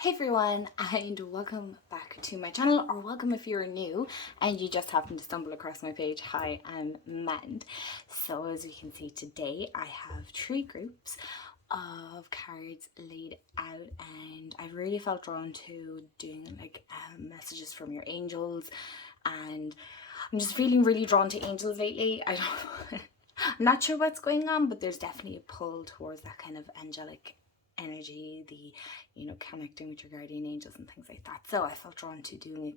Hey everyone, and welcome back to my channel, or welcome if you're new and you just happen to stumble across my page. Hi, I'm Mend. So as you can see today, I have three groups of cards laid out, and I really felt drawn to doing messages from your angels, and I'm just feeling really drawn to angels lately. I'm not sure what's going on, but there's definitely a pull towards that kind of angelic energy, the connecting with your guardian angels and things like that. So I felt drawn to doing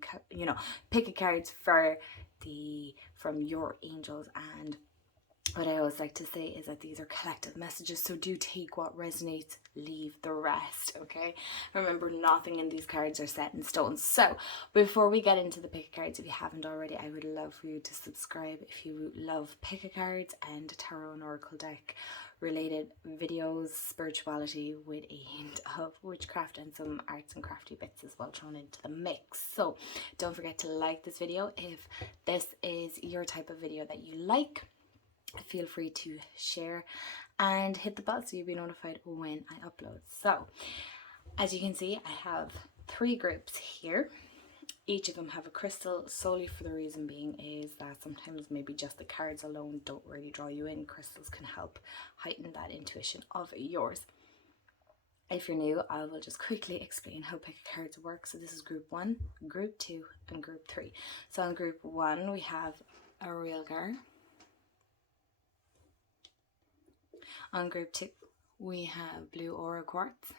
pick a cards from your angels. And what I always like to say is that these are collective messages, so do take what resonates, leave the rest, okay? Remember, nothing in these cards are set in stone. So before we get into the pick a cards, if you haven't already, I would love for you to subscribe if you love pick a cards and tarot and oracle deck related videos, spirituality with a hint of witchcraft and some arts and crafty bits as well thrown into the mix. So don't forget to like this video if this is your type of video that you like. Feel free to share and hit the bell so you'll be notified when I upload. So as you can see, I have three groups here. Each of them have a crystal, solely for the reason being is that sometimes maybe just the cards alone don't really draw you in. Crystals can help heighten that intuition of yours. If you're new, I will just quickly explain how pick a cards work. So this is group 1, group 2 and group 3. So in group 1 we have a real girl. On group 2 we have blue aura quartz,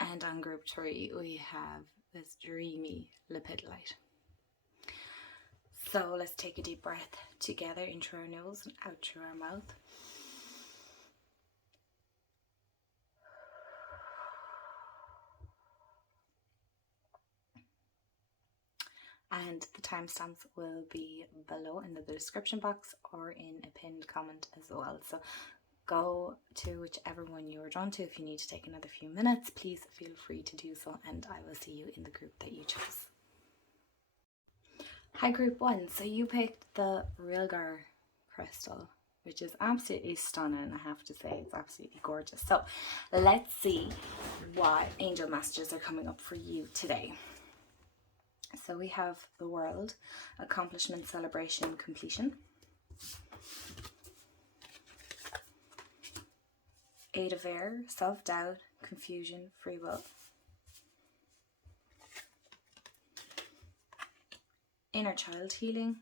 and on group 3 we have this dreamy lepidolite. So let's take a deep breath together in through our nose and out through our mouth. And the timestamps will be below in the description box or in a pinned comment as well. So go to whichever one you are drawn to. If you need to take another few minutes, please feel free to do so, and I will see you in the group that you chose. Hi group 1, so you picked the Rilgar crystal, which is absolutely stunning. I have to say, it's absolutely gorgeous. So let's see what angel messages are coming up for you today. So we have the world, accomplishment, celebration, completion. Eight of air, self-doubt, confusion, free will. Inner child healing.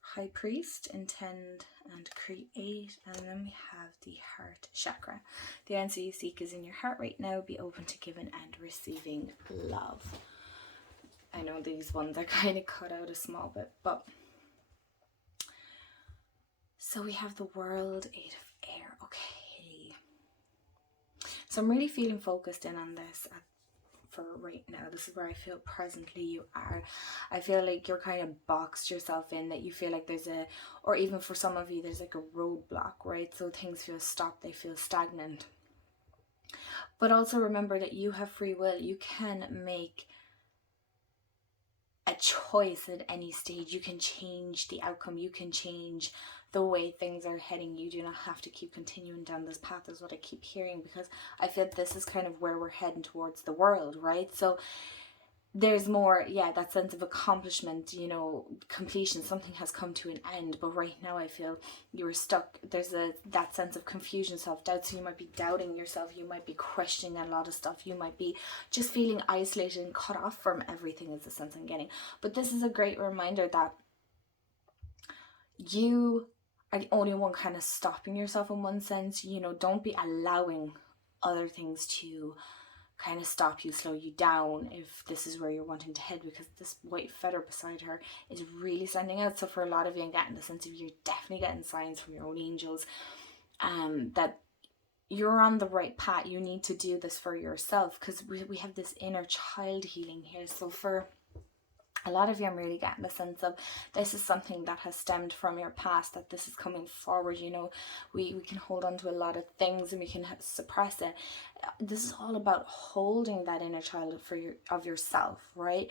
High priest, intend and create. And then we have the heart chakra. The answer you seek is in your heart right now. Be open to giving and receiving love. I know these ones are kind of cut out a small bit, but so we have the world, eight of air. Okay, so I'm really feeling focused in on this for right now. This is where I feel presently you are. I feel like you're kind of boxed yourself in, that you feel like there's or even for some of you there's like a roadblock, right? So things feel stopped, they feel stagnant. But also remember that you have free will. You can make a choice at any stage. You can change the outcome. You can change the way things are heading. You do not have to keep continuing down this path, is what I keep hearing, because I feel this is kind of where we're heading towards the world, right? So there's more, that sense of accomplishment, completion. Something has come to an end, but right now I feel you're stuck. There's that sense of confusion, self-doubt. So you might be doubting yourself, you might be questioning a lot of stuff, you might be just feeling isolated and cut off from everything, is the sense I'm getting. But this is a great reminder that you are the only one kind of stopping yourself in one sense. Don't be allowing other things to kind of stop you, slow you down if this is where you're wanting to head, because this white feather beside her is really standing out. So for a lot of you, I'm getting the sense of you're definitely getting signs from your own angels that you're on the right path. You need to do this for yourself, because we have this inner child healing here. So for a lot of you, I'm really getting the sense of this is something that has stemmed from your past, that this is coming forward. We can hold on to a lot of things and we can suppress it. This is all about holding that inner child of yourself, right?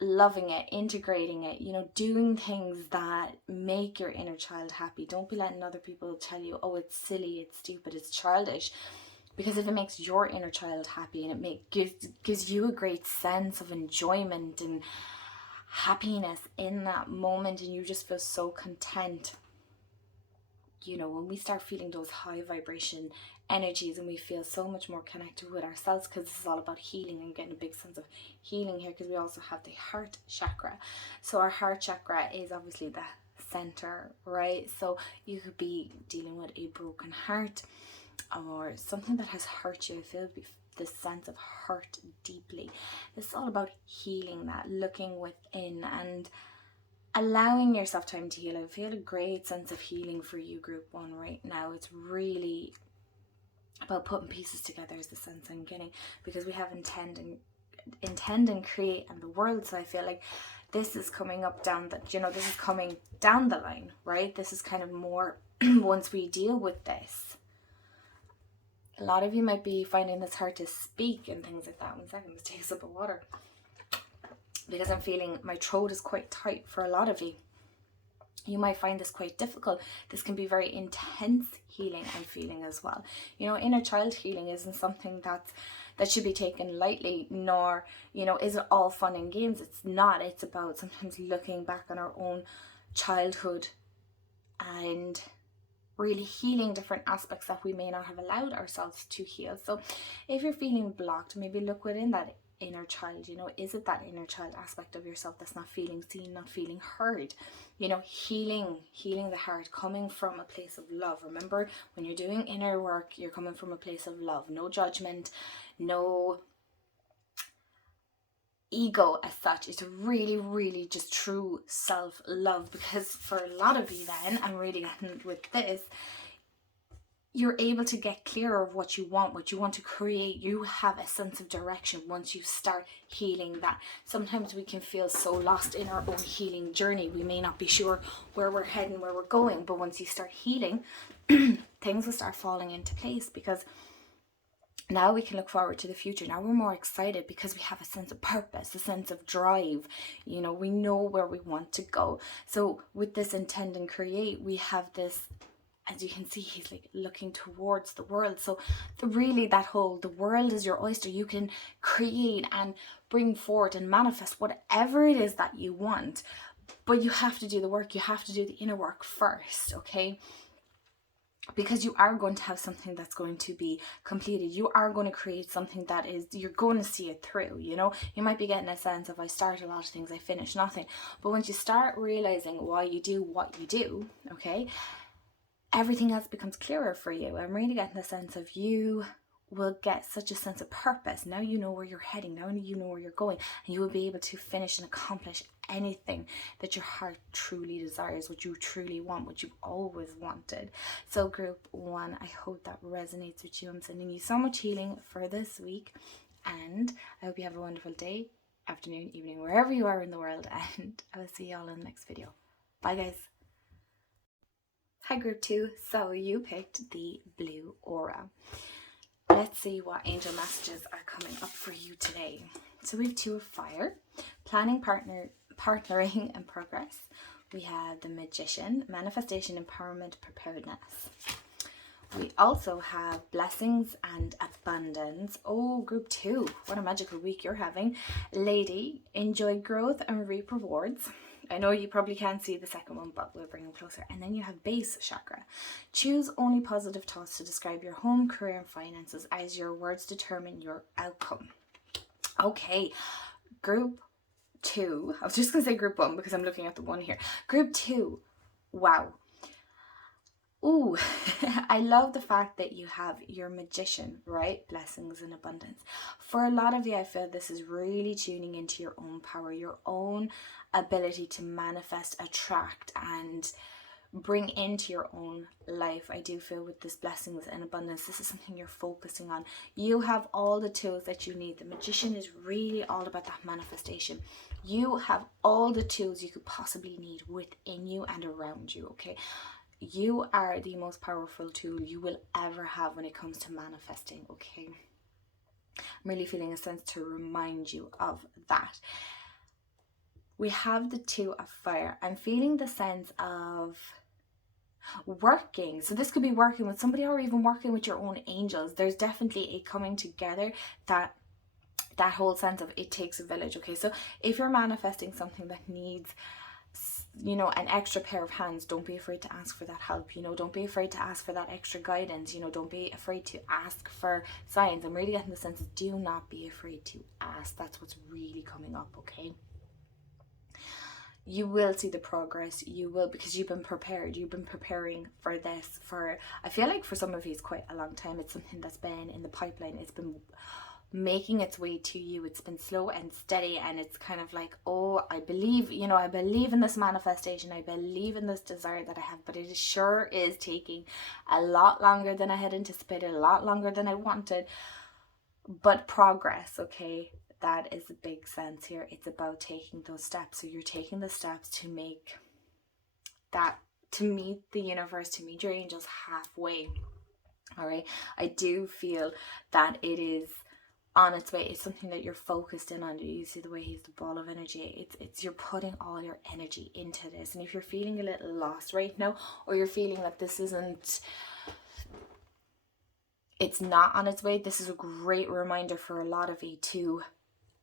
loving it, integrating it, you know, doing things that make your inner child happy. Don't be letting other people tell you, oh, it's silly, it's stupid, it's childish. Because if it makes your inner child happy and gives you a great sense of enjoyment and happiness in that moment, and you just feel so content, you know, when we start feeling those high vibration energies and we feel so much more connected with ourselves, because this is all about healing and getting a big sense of healing here, because we also have the heart chakra. So our heart chakra is obviously the center, right? So you could be dealing with a broken heart or something that has hurt you. I feel this sense of hurt deeply. It's all about healing that, looking within and allowing yourself time to heal. I feel a great sense of healing for you, group 1, right now. It's really about putting pieces together, is the sense I'm getting, because we have intend and create and the world. So I feel like this is coming up down the, you know, this is coming down the line, right? This is kind of more once we deal with this. A lot of you might be finding this hard to speak and things like that. 1 second, let's take a sip of water, because I'm feeling my throat is quite tight for a lot of you. You might find this quite difficult. This can be very intense healing I'm feeling as well. You know, inner child healing isn't something that should be taken lightly, nor, you know, is it all fun and games. It's not. It's about sometimes looking back on our own childhood and really healing different aspects that we may not have allowed ourselves to heal. So if you're feeling blocked, maybe look within that inner child. You know, is it that inner child aspect of yourself that's not feeling seen, not feeling heard? You know, healing the heart, coming from a place of love. Remember, when you're doing inner work, you're coming from a place of love. No judgment, no ego as such. It's really, really just true self-love. Because for a lot of you then, I'm really getting with this, you're able to get clearer of what you want to create. You have a sense of direction once you start healing that. Sometimes we can feel so lost in our own healing journey. We may not be sure where we're heading, where we're going, but once you start healing, things will start falling into place, because now we can look forward to the future. Now we're more excited because we have a sense of purpose, a sense of drive. You know, we know where we want to go. So with this intend and create, we have this, as you can see, he's like looking towards the world. So really that whole, the world is your oyster. You can create and bring forward and manifest whatever it is that you want, but you have to do the work. You have to do the inner work first, okay? Because you are going to have something that's going to be completed. You are going to create something that is, you're going to see it through, you know. You might be getting a sense of, I start a lot of things, I finish nothing. But once you start realizing why you do what you do, okay, everything else becomes clearer for you. I'm really getting the sense of you will get such a sense of purpose. Now you know where you're heading. Now you know where you're going. And you will be able to finish and accomplish anything that your heart truly desires, what you truly want, what you've always wanted. So group 1, I hope that resonates with you. I'm sending you so much healing for this week. And I hope you have a wonderful day, afternoon, evening, wherever you are in the world. And I will see you all in the next video. Bye guys. Hi group 2, so you picked the blue aura. Let's see what angel messages are coming up for you today. So we have 2 of fire, planning, partnering and progress. We have the magician, manifestation, empowerment, preparedness. We also have blessings and abundance. Oh, group 2, what a magical week you're having. Lady, enjoy growth and reap rewards. I know you probably can't see the second one, but we'll bring them closer. And then you have base chakra. Choose only positive thoughts to describe your home, career, and finances, as your words determine your outcome. Okay, group 2. I was just going to say group 1 because I'm looking at the 1 here. Group 2. Wow. Ooh, I love the fact that you have your magician, right? Blessings and abundance. For a lot of you, I feel this is really tuning into your own power, your own ability to manifest, attract, and bring into your own life. I do feel with this blessings and abundance, this is something you're focusing on. You have all the tools that you need. The magician is really all about that manifestation. You have all the tools you could possibly need within you and around you, okay? You are the most powerful tool you will ever have when it comes to manifesting, okay? I'm really feeling a sense to remind you of that. we have the Two of Fire. I'm feeling the sense of working. So this could be working with somebody or even working with your own angels. There's definitely a coming together, that whole sense of it takes a village. Okay, so if you're manifesting something that needs, you know, an extra pair of hands, don't be afraid to ask for that help. You know, don't be afraid to ask for that extra guidance. You know, don't be afraid to ask for signs. I'm really getting the sense of do not be afraid to ask. That's what's really coming up. Okay, you will see the progress. You will, because you've been prepared. You've been preparing for this for, I feel like for some of you it's quite a long time. It's something that's been in the pipeline. It's been making its way to you. It's been slow and steady, and it's kind of like, oh, I believe, you know, I believe in this manifestation, I believe in this desire that I have, but it sure is taking a lot longer than I had anticipated, a lot longer than I wanted, but progress. Okay, that is a big sense here. It's about taking those steps. So you're taking the steps to make that, to meet the universe, to meet your angels halfway. All right, I do feel that it is on its way. It's something that you're focused in on. You see the way he's the ball of energy. It's you're putting all your energy into this. And if you're feeling a little lost right now, or you're feeling that this isn't, it's not on its way, this is a great reminder for a lot of you to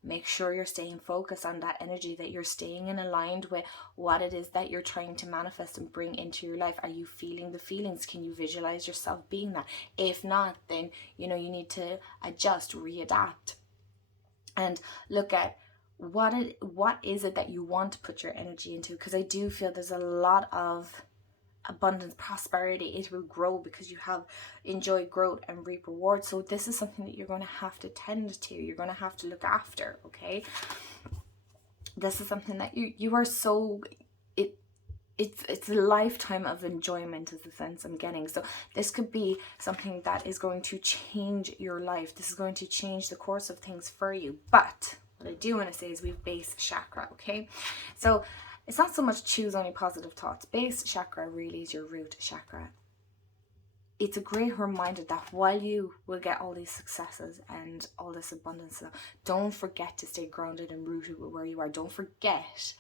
make sure you're staying focused on that energy, that you're staying in aligned with what it is that you're trying to manifest and bring into your life. Are you feeling the feelings? Can you visualize yourself being that? If not, then, you know, you need to adjust, readapt, and look at what is it that you want to put your energy into. Because I do feel there's a lot of abundance, prosperity. It will grow because you have enjoyed growth and reap rewards. So this is something that you're going to have to tend to, you're going to have to look after. Okay, this is something that you are so, it's a lifetime of enjoyment is the sense I'm getting. So this could be something that is going to change your life. This is going to change the course of things for you. But what I do want to say is we have base chakra. Okay, so it's not so much choose only positive thoughts. Base chakra really is your root chakra. It's a great reminder that while you will get all these successes and all this abundance, don't forget to stay grounded and rooted with where you are. Don't forget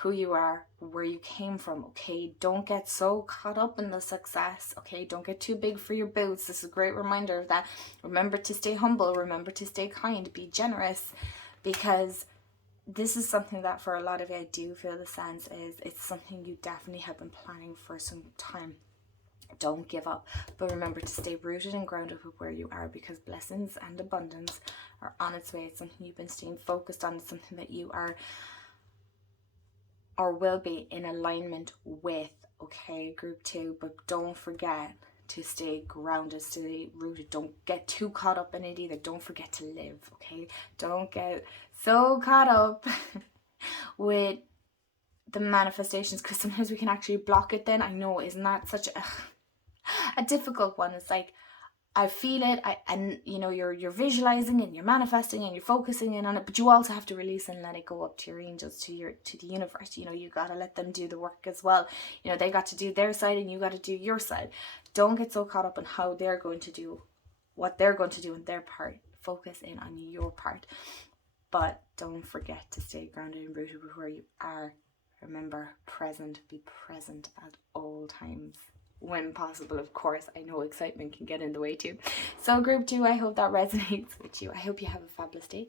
who you are, where you came from. Okay, don't get so caught up in the success. Okay, don't get too big for your boots. This is a great reminder of that. Remember to stay humble. Remember to stay kind. Be generous, because this is something that for a lot of you, I do feel the sense is it's something you definitely have been planning for some time. Don't give up, but remember to stay rooted and grounded with where you are, because blessings and abundance are on its way. It's something you've been staying focused on. It's something that you are or will be in alignment with. Okay, group 2, but don't forget to stay grounded, stay rooted. Don't get too caught up in it either. Don't forget to live. Okay, don't get so caught up with the manifestations, because sometimes we can actually block it then. I know, isn't that such a difficult one? It's like, I feel it, and you know, you're visualizing and you're manifesting and you're focusing in on it, but you also have to release and let it go up to your angels, to the universe. You know, you got to let them do the work as well. You know, they got to do their side and you got to do your side. Don't get so caught up on how they're going to do what they're going to do in their part. Focus in on your part, but don't forget to stay grounded and rooted with where you are. Remember, be present at all times. When possible, of course. I know excitement can get in the way too. So group 2, I hope that resonates with you. I hope you have a fabulous day,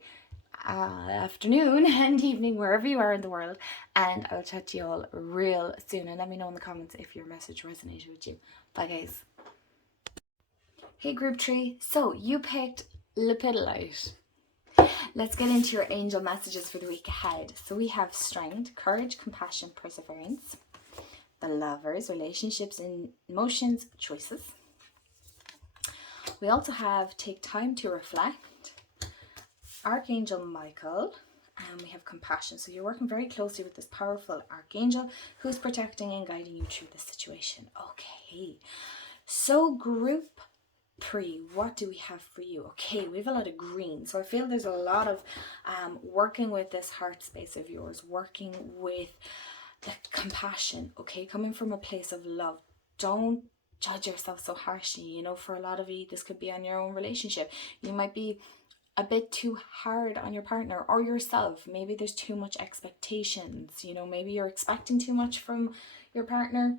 afternoon and evening, wherever you are in the world, and I'll chat to you all real soon. And let me know in the comments if your message resonated with you. Bye guys. Hey group 3, so you picked Lepidolite. Let's get into your angel messages for the week ahead. So we have strength, courage, compassion, perseverance. The Lovers, relationships, emotions, choices. We also have take time to reflect, Archangel Michael, and we have compassion. So you're working very closely with this powerful archangel who's protecting and guiding you through this situation. Okay, so group 3, what do we have for you? Okay, we have a lot of green. So I feel there's a lot of working with this heart space of yours, working with the compassion, okay, coming from a place of love. Don't judge yourself so harshly. You know, for a lot of you, this could be on your own relationship. You might be a bit too hard on your partner or yourself. Maybe there's too much expectations, you know, maybe you're expecting too much from your partner,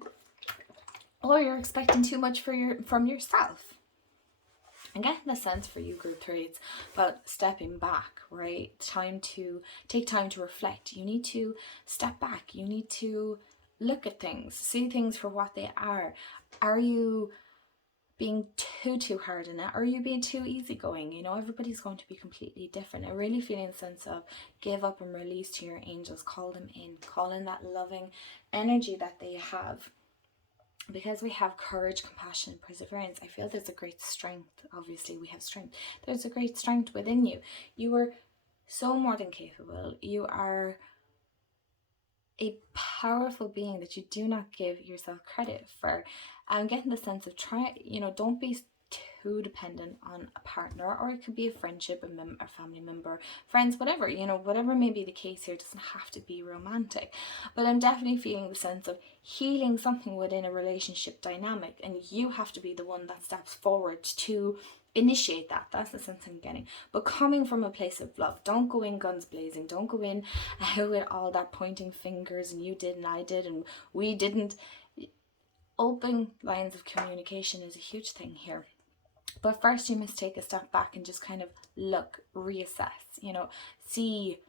or you're expecting too much from yourself. And getting the sense for you, group 3, it's about stepping back, right? Take time to reflect. You need to step back. You need to look at things, see things for what they are. Are you being too hard in it? Or are you being too easygoing? You know, everybody's going to be completely different. I really feel a sense of give up and release to your angels. Call them in. Call in that loving energy that they have. Because we have courage, compassion, and perseverance, I feel there's a great strength. Obviously, we have strength. There's a great strength within you. You are so more than capable. You are a powerful being that you do not give yourself credit for. I'm getting the sense of don't be too dependent on a partner, or it could be a friendship, a family member, friends, whatever, whatever may be the case here. It doesn't have to be romantic, but I'm definitely feeling the sense of healing something within a relationship dynamic, and you have to be the one that steps forward to initiate that. That's the sense I'm getting, but coming from a place of love. Don't go in guns blazing. Don't go in with all that pointing fingers and you did and I did and we didn't. Open lines of communication is a huge thing here. But first you must take a step back and just kind of look, reassess, see,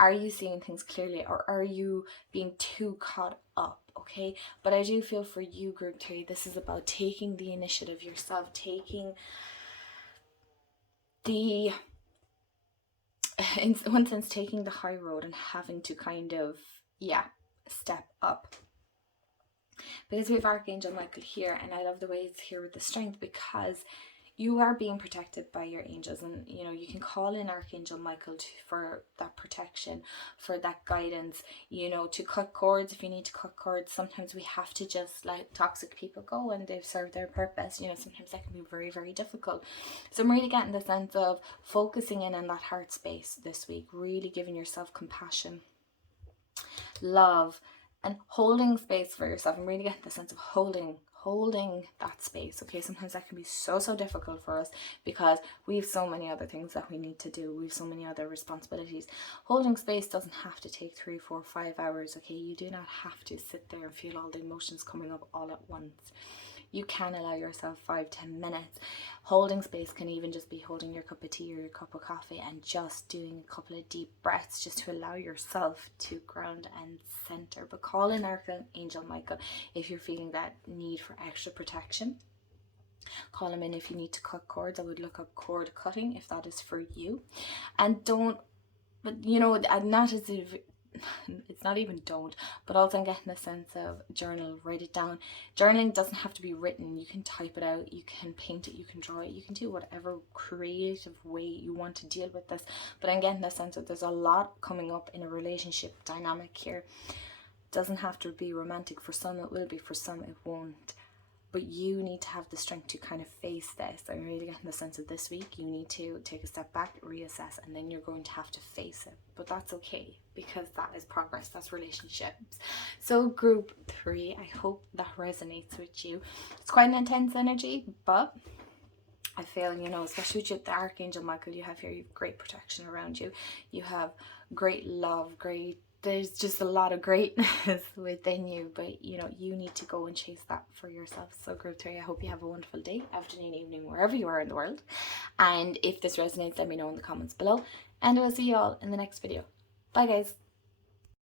are you seeing things clearly, or are you being too caught up? Okay, but I do feel for you, group 3, this is about taking the initiative yourself, taking the, in one sense, taking the high road and having to kind of, step up. Because we have Archangel Michael here, and I love the way it's here with the strength, because you are being protected by your angels, and you can call in Archangel Michael for that protection, for that guidance, to cut cords if you need to cut cords. Sometimes we have to just let toxic people go and they've served their purpose. Sometimes that can be very, very difficult. So I'm really getting the sense of focusing in on that heart space this week, really giving yourself compassion, love, and holding space for yourself. I'm really getting the sense of holding that space. Okay, sometimes that can be so difficult for us because we have so many other things that we need to do. We have so many other responsibilities. Holding space doesn't have to take 3, 4, 5 hours. Okay, you do not have to sit there and feel all the emotions coming up all at once. You can allow yourself 5-10 minutes. Holding space can even just be holding your cup of tea or your cup of coffee and just doing a couple of deep breaths just to allow yourself to ground and center. But call in Archangel Michael if you're feeling that need for extra protection. Call him in if you need to cut cords. I would look up cord cutting if that is for you. And don't, but not as if, it's not even don't, but also I'm getting a sense of journal, write it down. Journaling doesn't have to be written. You can type it out, you can paint it, you can draw it, you can do whatever creative way you want to deal with this. But I'm getting a sense that there's a lot coming up in a relationship dynamic here. It doesn't have to be romantic. For some it will be, for some it won't. But you need to have the strength to kind of face this. I'm really getting the sense of this week you need to take a step back, reassess, and then you're going to have to face it. But that's okay, because that is progress, that's relationships. So group 3, I hope that resonates with you. It's quite an intense energy, but I feel, especially with the Archangel Michael you have here, you have great protection around you. You have great love, there's just a lot of greatness within you, but you need to go and chase that for yourself. So group 3, I hope you have a wonderful day, afternoon, evening, wherever you are in the world. And if this resonates, let me know in the comments below, and I will see you all in the next video. Bye guys.